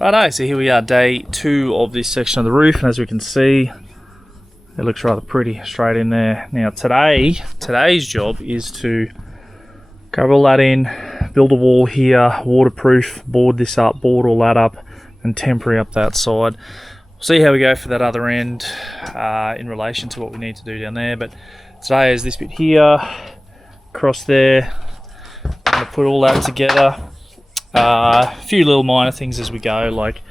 Righto, so here we are, day 2 of this section of the roof, and as we can see, it looks rather pretty straight in there. Now today's job is to cover all that in, build a wall here, waterproof, board this up, board all that up, and temporary up that side. We'll see how we go for that other end in relation to what we need to do down there, but today is this bit here, across there. I'm going to put all that together. A few little minor things as we go, like,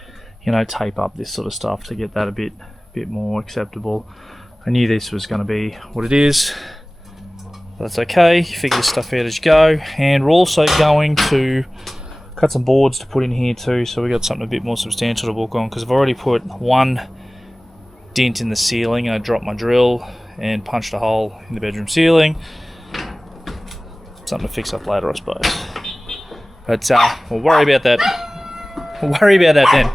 you know, tape up this sort of stuff to get that a bit more acceptable. I knew this was going to be what it is. That's okay, you figure this stuff out as you go. And we're also going to cut some boards to put in here too, so we got something a bit more substantial to work on, because I've already put one dent in the ceiling, and I dropped my drill and punched a hole in the bedroom ceiling. Something to fix up later, I suppose. But we'll worry about that. We'll worry about that then.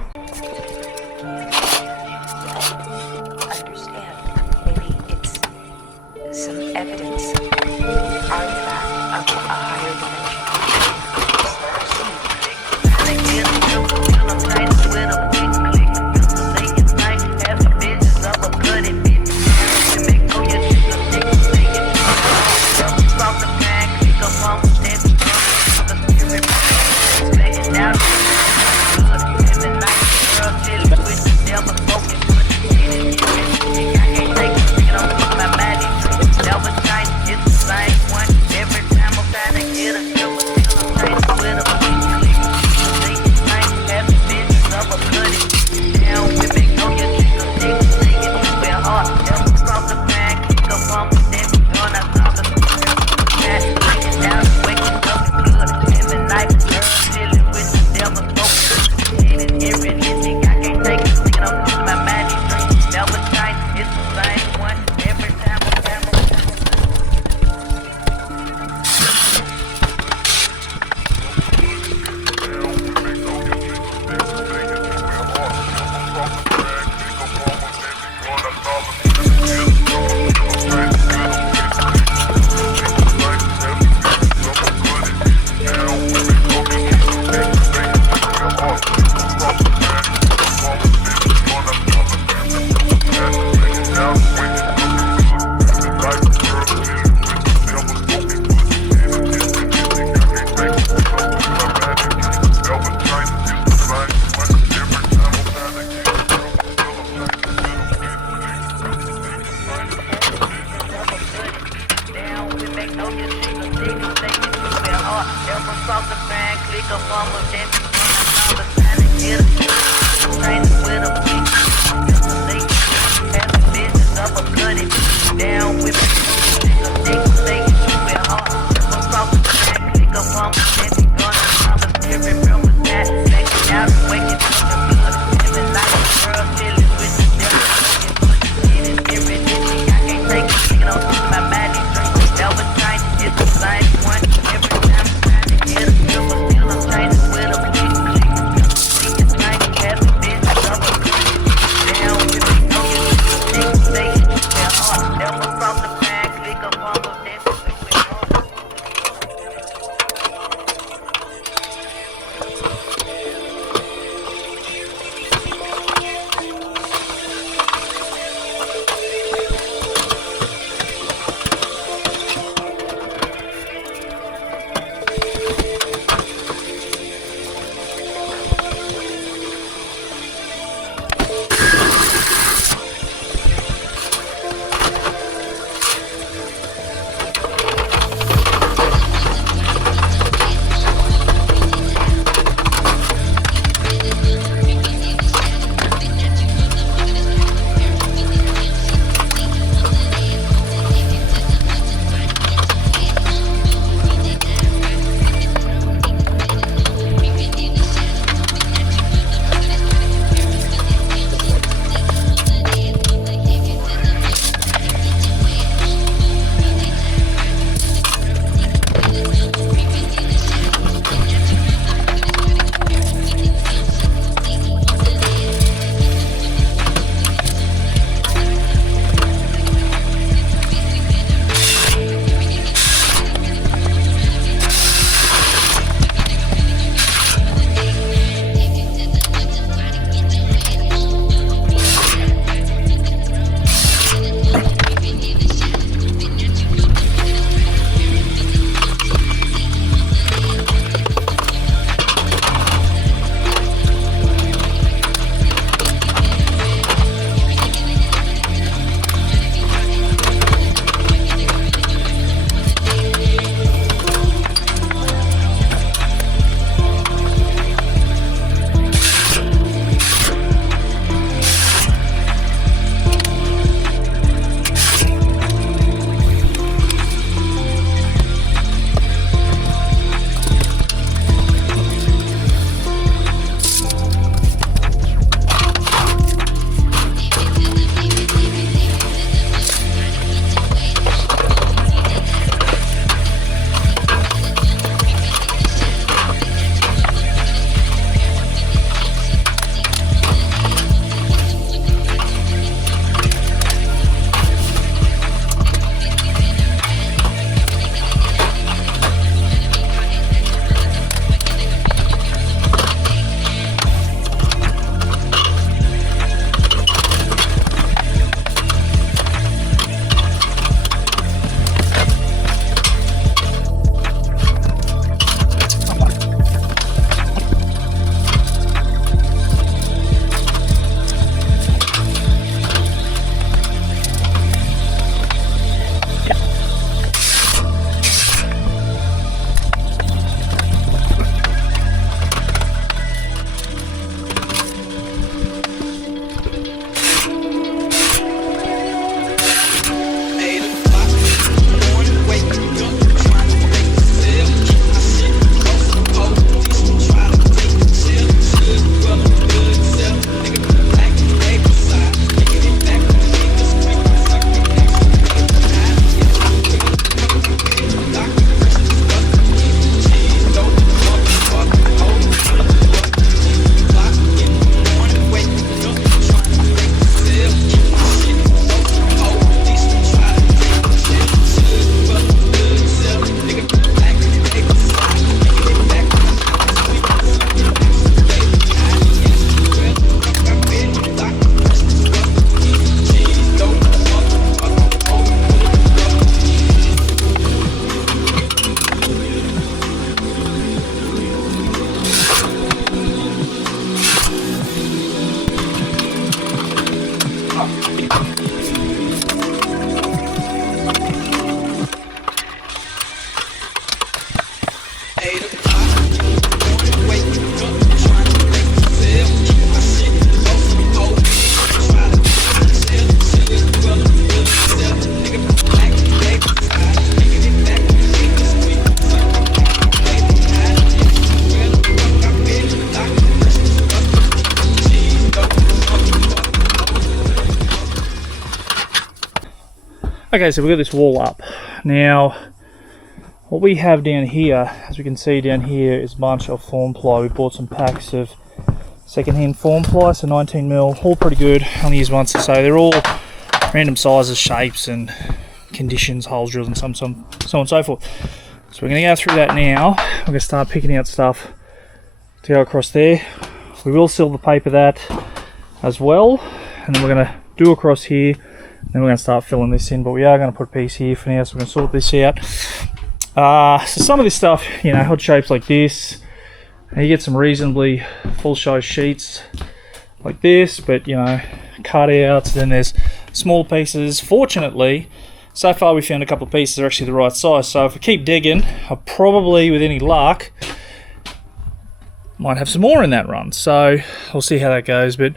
Okay, so we've got this wall up. Now, what we have down here, as we can see down here, is a bunch of form ply. We bought some packs of second-hand form ply, so 19mm, all pretty good, only used once. So they're all random sizes, shapes, and conditions, holes drilled, and so on and so forth. So we're going to go through that now. We're going to start picking out stuff to go across there. We will silver paper that as well, and then we're going to do across here. Then we're going to start filling this in, but we are going to put a piece here for now, so we're going to sort this out. So some of this stuff, you know, odd shapes like this, and you get some reasonably full size sheets like this, but you know, cutouts. Then there's small pieces. Fortunately, so far we found a couple of pieces that are actually the right size, so if we keep digging, I'll probably, with any luck, might have some more in that run. So we'll see how that goes, but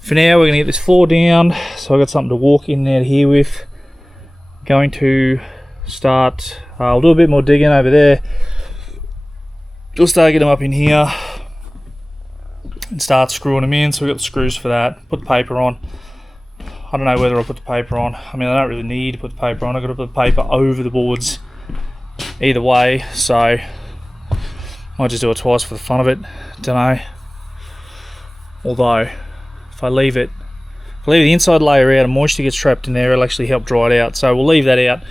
for now we're going to get this floor down, so I've got something to walk in and out here with. Going to start, I'll do a bit more digging over there. We'll start getting them up in here and start screwing them in. So we've got the screws for that. Put the paper on. I don't know whether I'll put the paper on. I mean, I don't really need to put the paper on. I've got to put the paper over the boards either way, so I might just do it twice for the fun of it. Don't know. Although, if I leave the inside layer out and moisture gets trapped in there, it'll actually help dry it out. So we'll leave that out.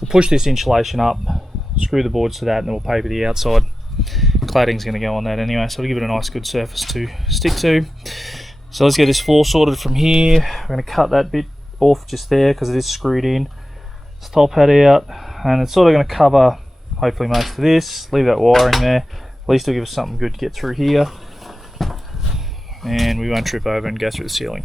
We'll push this insulation up, screw the boards to that, and then we'll paper the outside. Cladding's going to go on that anyway, so we'll give it a nice good surface to stick to. So let's get this floor sorted from here. We're going to cut that bit off just there because it is screwed in. Let's top that out, and it's sort of going to cover hopefully most of this. Leave that wiring there. At least it'll give us something good to get through here, and we won't trip over and go through the ceiling.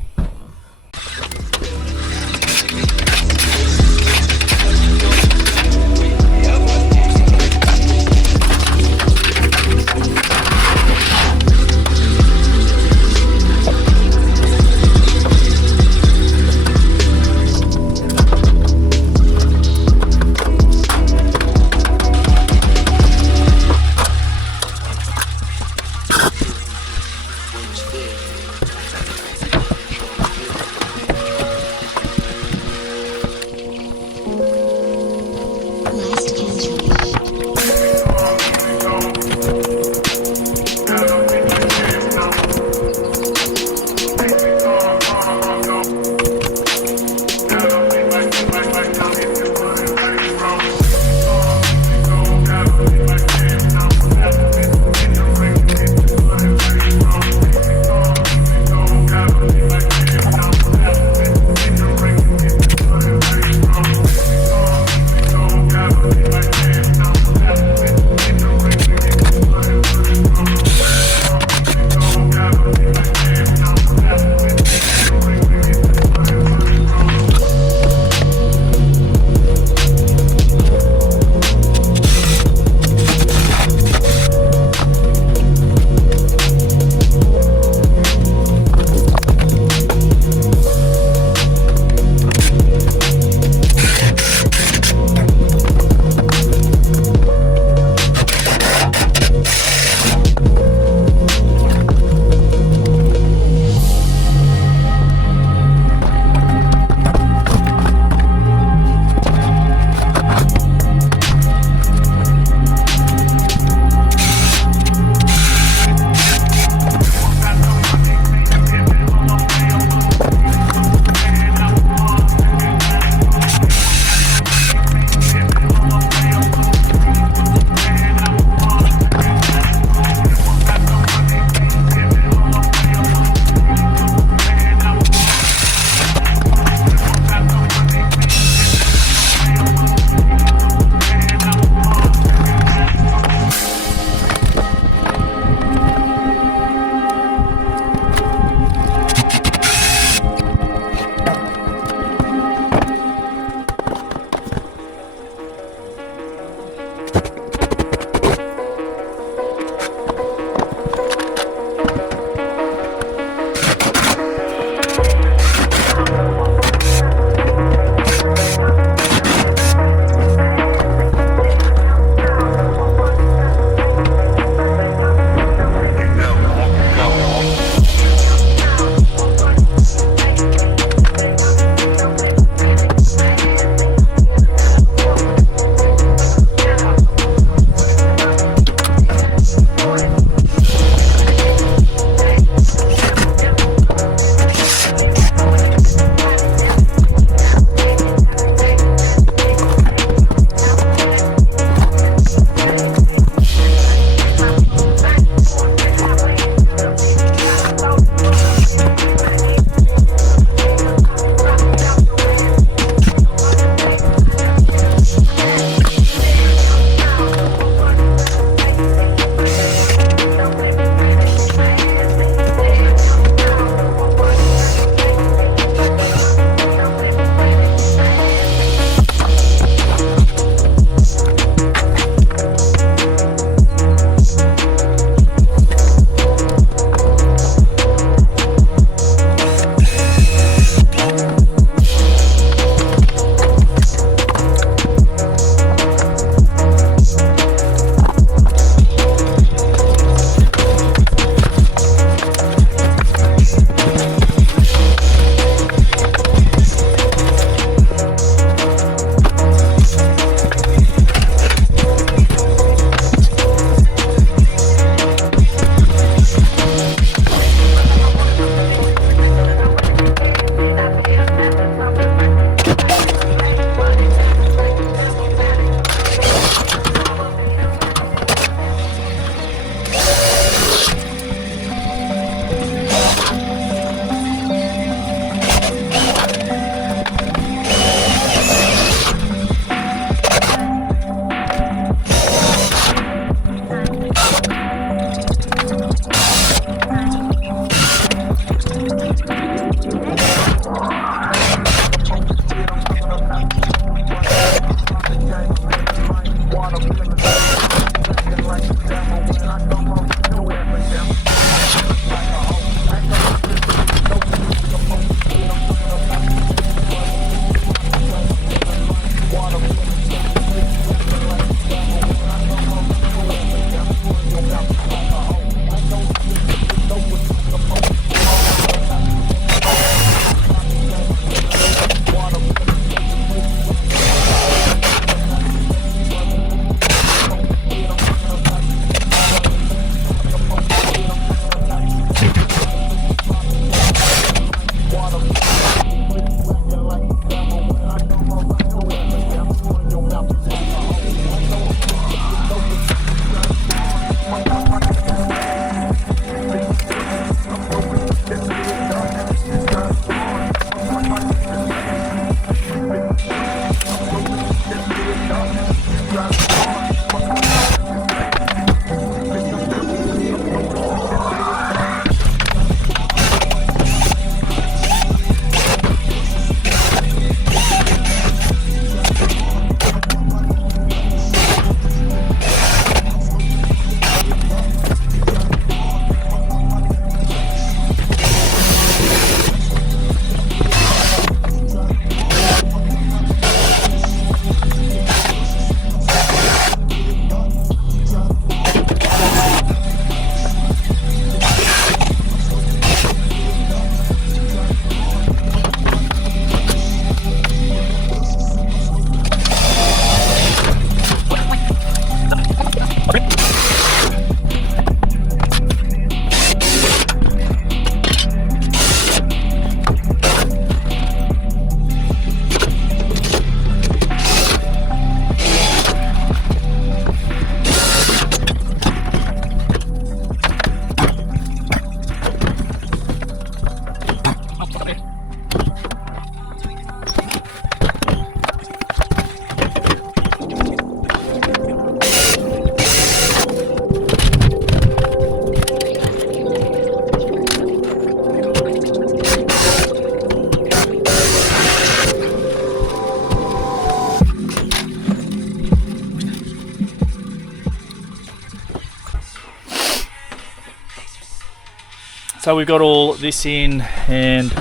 So we've got all this in and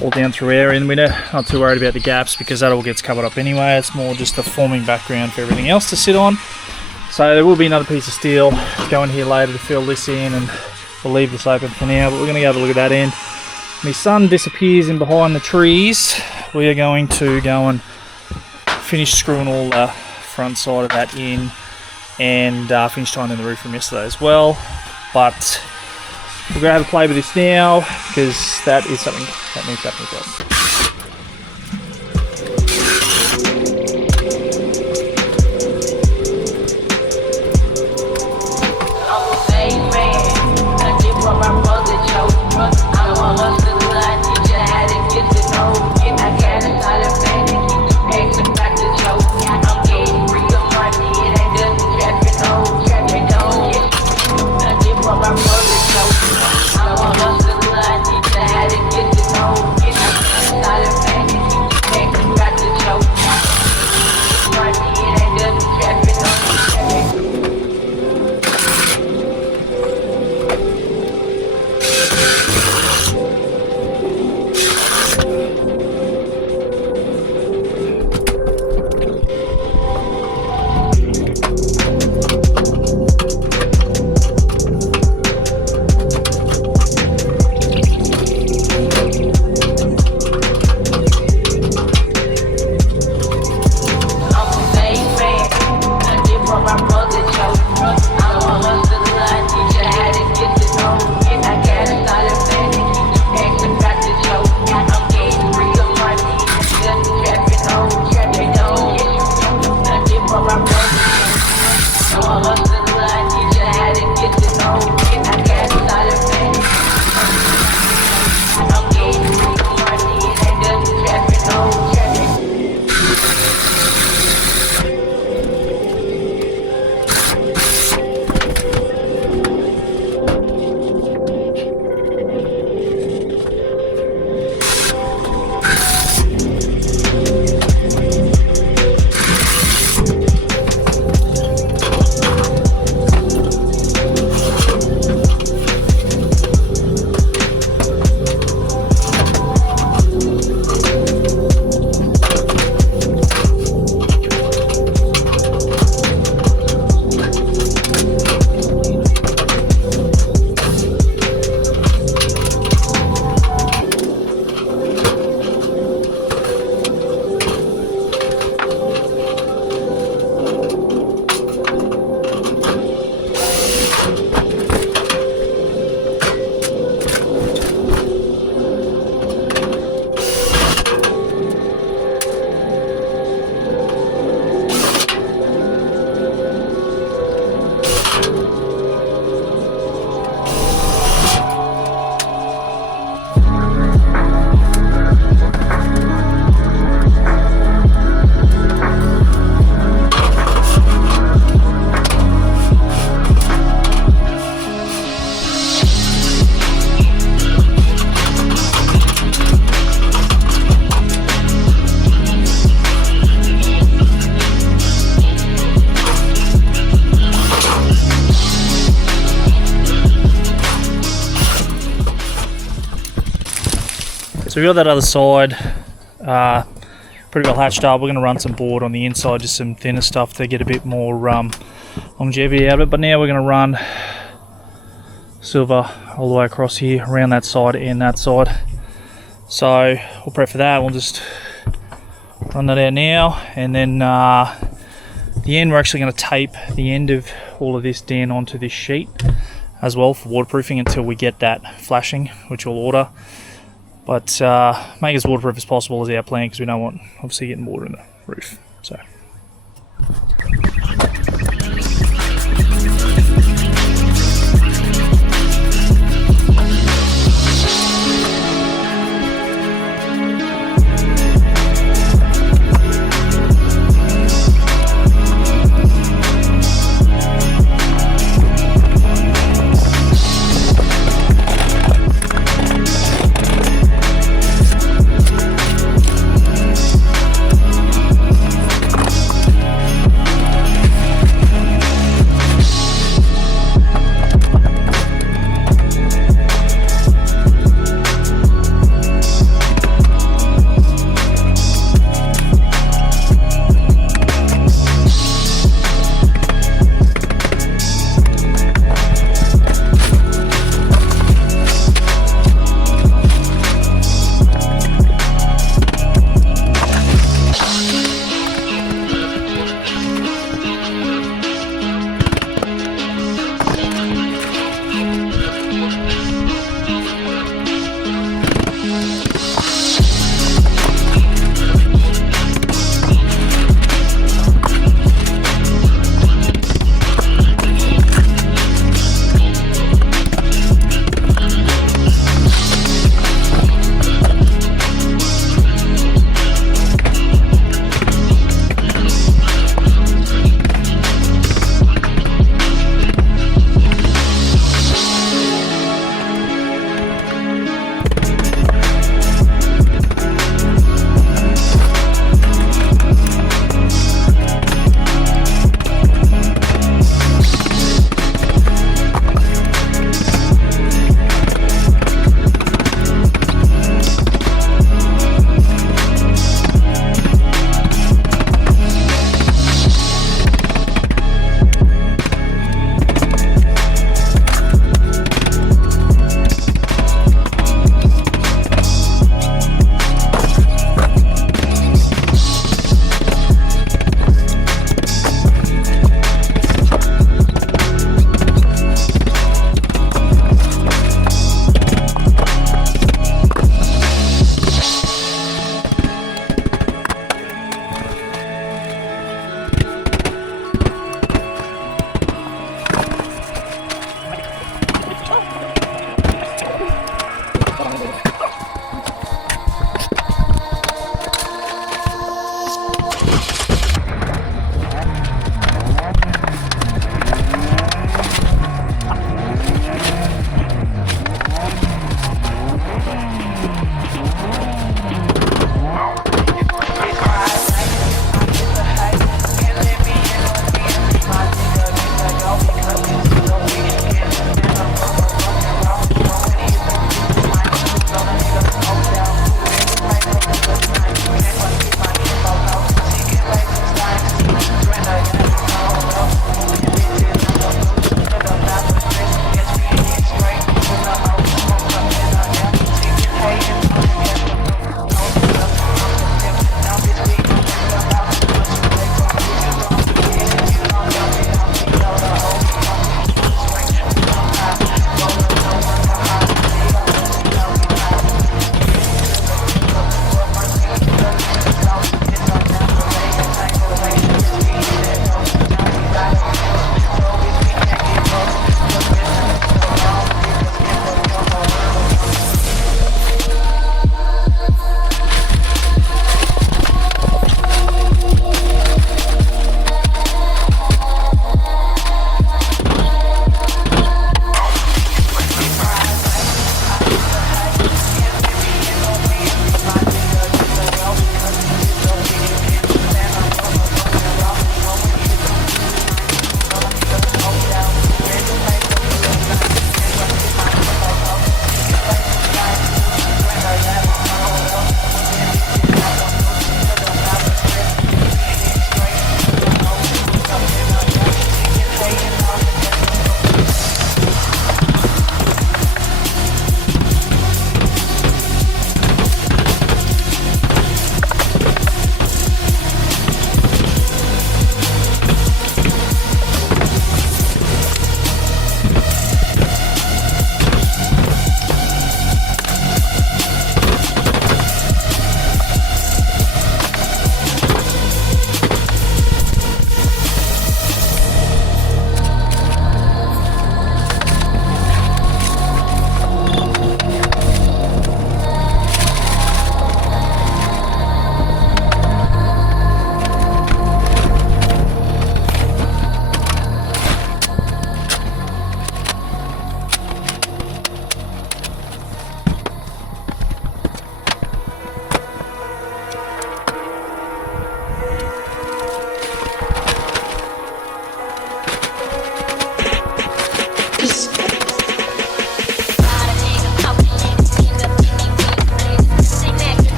all down through area, and we're not too worried about the gaps because that all gets covered up anyway. It's more just a forming background for everything else to sit on. So there will be another piece of steel to go in here later to fill this in, and we'll leave this open for now, but we're going to have a look at that end. My son disappears in behind the trees. We are going to go and finish screwing all the front side of that in, and finish tying in the roof from yesterday as well. But we're going to have a play with this now because that is something that needs happening as well. So we got that other side pretty well hatched up. We're going to run some board on the inside, just some thinner stuff to get a bit more longevity out of it. But now we're going to run silver all the way across here, around that side and that side. So we'll prep for that. We'll just run that out now, and then the end, we're actually going to tape the end of all of this down onto this sheet as well for waterproofing until we get that flashing, which we'll order. But make as waterproof as possible is our plan, because we don't want obviously getting water in the roof. So.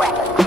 weapon.